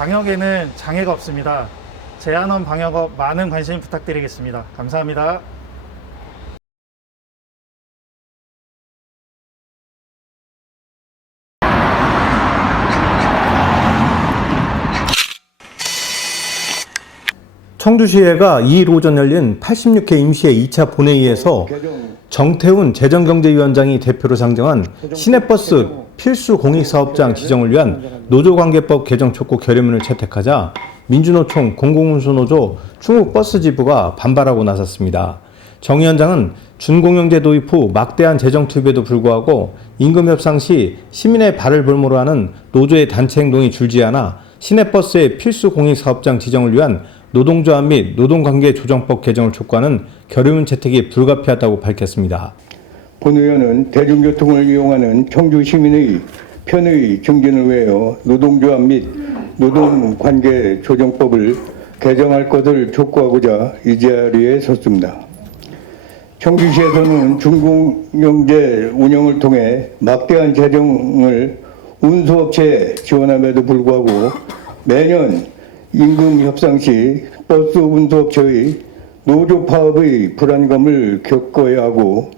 방역에는 장애가 없습니다. 제한원 방역업 많은 관심 부탁드리겠습니다. 감사합니다. 청주시회가 2일 오전 열린 86회 임시회 2차 본회의에서 정태훈 재정경제위원장이 대표로 상정한 시내버스 필수 공익사업장 지정을 위한 노조관계법 개정 촉구 결의문을 채택하자 민주노총 공공운수노조 충북버스지부가 반발하고 나섰습니다. 정 위원장은 준공영제 도입 후 막대한 재정 투입에도 불구하고 임금 협상 시 시민의 발을 볼모로 하는 노조의 단체 행동이 줄지 않아 시내버스의 필수 공익사업장 지정을 위한 노동조합 및 노동관계 조정법 개정을 촉구하는 결의문 채택이 불가피하다고 밝혔습니다. 본 의원은 대중교통을 이용하는 청주 시민의 편의 증진을 위하여 노동조합 및 노동관계 조정법을 개정할 것을 촉구하고자 이 자리에 섰습니다. 청주시에서는 중공영제 운영을 통해 막대한 재정을 운수업체에 지원함에도 불구하고 매년 임금 협상 시 버스 운수업체의 노조 파업의 불안감을 겪어야 하고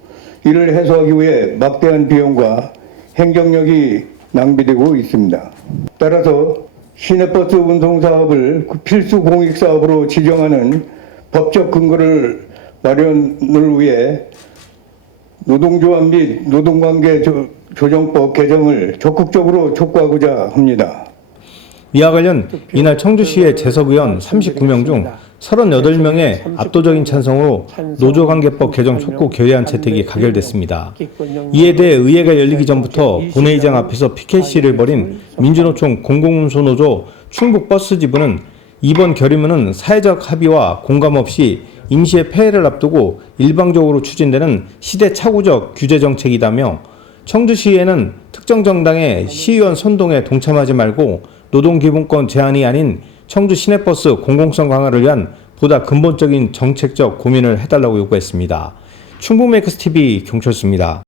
이를 해소하기 위해 막대한 비용과 행정력이 낭비되고 있습니다. 따라서 시내버스 운송 사업을 필수 공익 사업으로 지정하는 법적 근거를 마련을 위해 노동조합 및 노동관계 조- 조정법 개정을 적극적으로 촉구하고자 합니다. 이와 관련 이날 청주시의 재석 의원 39명 중 38명의 압도적인 찬성으로 노조관계법 개정 촉구 결의안 채택이 가결됐습니다. 이에 대해 의회가 열리기 전부터 본회의장 앞에서 피켓 시를 벌인 민주노총 공공운수노조 충북버스 지부는 이번 결의문은 사회적 합의와 공감 없이 임시의 폐해를 앞두고 일방적으로 추진되는 시대착오적 규제 정책이다며 청주시에는 특정 정당의 시의원 선동에 동참하지 말고 노동기본권 제한이 아닌 청주 시내버스 공공성 강화를 위한 보다 근본적인 정책적 고민을 해달라고 요구했습니다. 충북메이커스 TV 경철수입니다.